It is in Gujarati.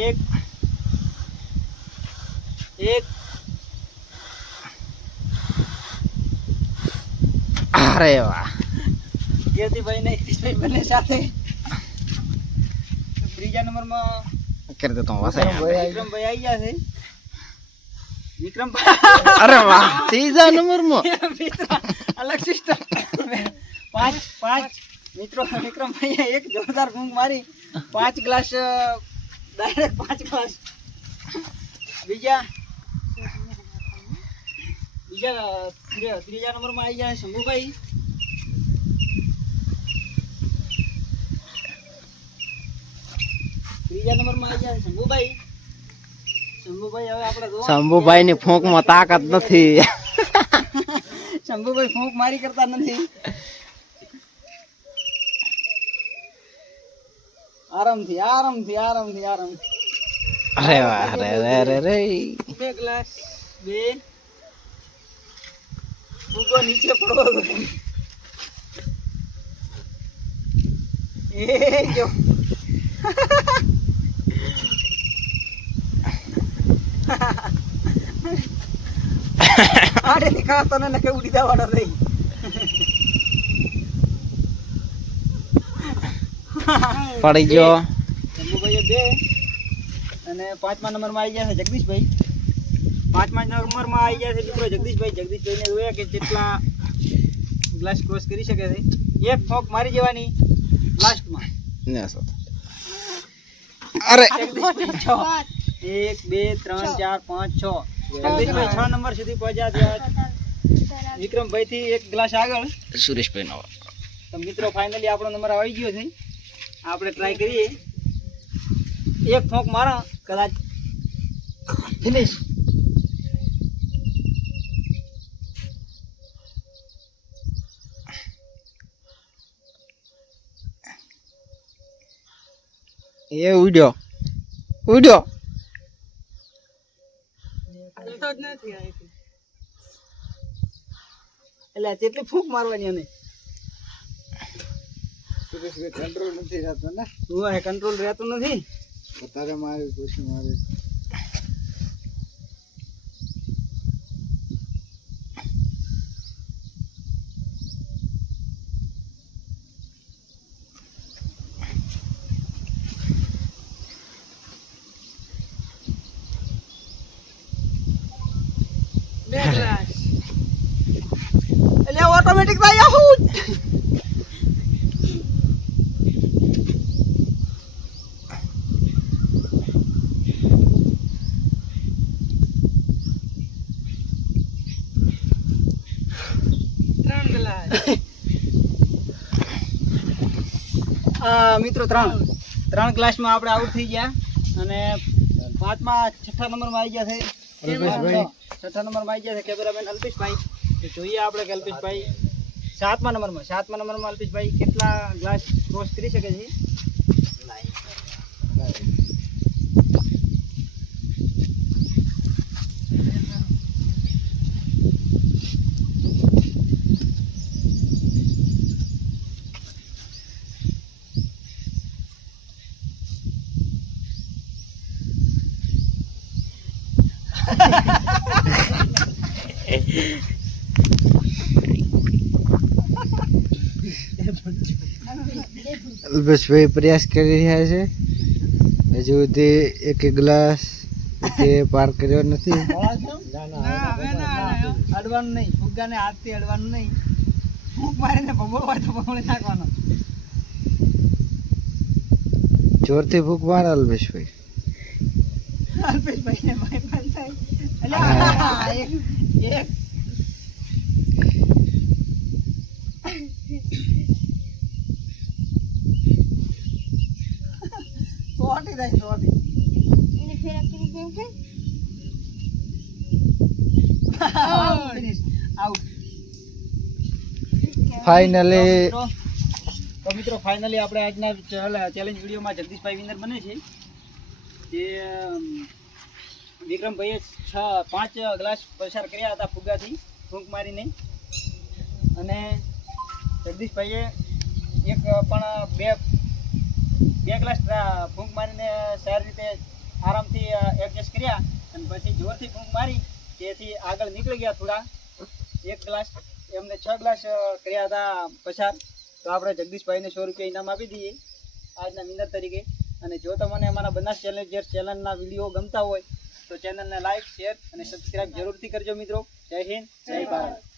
એક એક અરે વાહ કીર્તિભાઈ ને હિતેશભાઈ બંને સાથે ત્રીજા નંબરમાં કરી દે તો વસાય વિક્રમભાઈ આવી ગયા છે વિક્રમભાઈ અરે વાહ ત્રીજા નંબરમાં મિત્ર અલગ સિસ્ટમ પાંચ મિત્રો વિક્રમભાઈ એક જોરદાર ઊંઘ મારી 5 ગ્લાસ ડાયરેક્ટ 5 ગ્લાસ બીજા ત્રીજા નંબરમાં આવી ગયા શંભુભાઈ ત્રીજા નંબરમાં આવી ગયા શંભુભાઈ હવે આપણે શંભુભાઈ ની ફૂંક માં તાકાત નથી શંભુભાઈ ફૂંક મારી કરતા નથી આરામથી અરે વાહ રે 2 ગ્લાસ 2 ફૂગો નીચે પડવો એ જો આડે દેખાતો ને કે ઉડી જવાનો નહીં પડી ગયો શંભુભાઈ 2 અને 5મા નંબરમાં આવી ગયા છે જગદીશભાઈ 5મા નંબરમાં આવી ગયા છે મિત્રો જગદીશભાઈને જોયા કે કેટલા ગ્લાસ ક્રોસ કરી શકે છે એક ફોક મારી જવાની લાસ્ટમાં અરે 1 2 3 4 5 6 જગદીશભાઈ 6 નંબર સુધી પહોંચ્યા છે વિક્રમભાઈ થી એક ગ્લાસ આગળ સુરેશભાઈ નો તો મિત્રો ફાઇનલી આપણો નંબર આવી ગયો છે આપણે ટ્રાય કરીએ એક ફોક મારો કદાચ ફિનિશ એ ઉડ્યો એટલે કેટલી ફૂંક મારવાની અને કંટ્રોલ નથી રહેતો ને કંટ્રોલ રહેતો નથી તારે મારી પૂછી મારી એટલે ઓટોમેટિક થાય આઉટ મિત્રો 3 ગ્લાસમાં આપણે આઉટ થઈ ગયા અને 6 નંબરમાં આવી ગયા છે છઠ્ઠા નંબરમાં આવી ગયા છે કેમેરામેન અલ્પેશભાઈ તો જોઈએ આપણે કે અલ્પેશભાઈ 7મા નંબરમાં અલ્પેશભાઈ કેટલા ગ્લાસ ક્રોસ કરી શકે છે અલ્પેશભાઈ પ્રયાસ કરી રહ્યા છે હજુ સુધી એક ગ્લાસ પાર કર્યો નથી અડવાનું નહીં ફુગ્ગાને હાથથી અડવાનું નહીં ફૂંક મારીને ભગોળવા તો ભગોળી નાખવાનો જોરથી ફૂંક માર અલ્પેશભાઈ અલ્પેશભાઈને ભાઈ બંધ થાય એક સોટી થાય સોટી એને ફેરા કરી દે છે આઉટ ફાઇનલી તો મિત્રો ફાઇનલી આપણે આજના ચેલેન્જ વિડીયોમાં જગદીશભાઈ વિનર બને છે જે વિક્રમભાઈએ 5 ગ્લાસ પસાર કર્યા હતા ફુગ્ગાથી ફૂંક મારીને અને જગદીશભાઈએ એક પણ બે ગ્લાસ ફૂંક મારીને સારી રીતે આરામથી એડજસ્ટ કર્યા અને પછી જોરથી ફૂંક મારી તેથી આગળ નીકળી ગયા થોડા 1 ગ્લાસ એમને 6 ગ્લાસ કર્યા હતા પસાર. તો આપણે જગદીશભાઈને 100 રૂપિયા ઇનામ આપી દઈએ આજના વિનર તરીકે. અને જો તમને અમારા બનાસ ચેનલના વિડીયો ગમતા હોય તો ચેનલને લાઈક શેર અને સબસ્ક્રાઈબ જરૂરથી કરજો મિત્રો. જય હિન્દ, જય ભારત.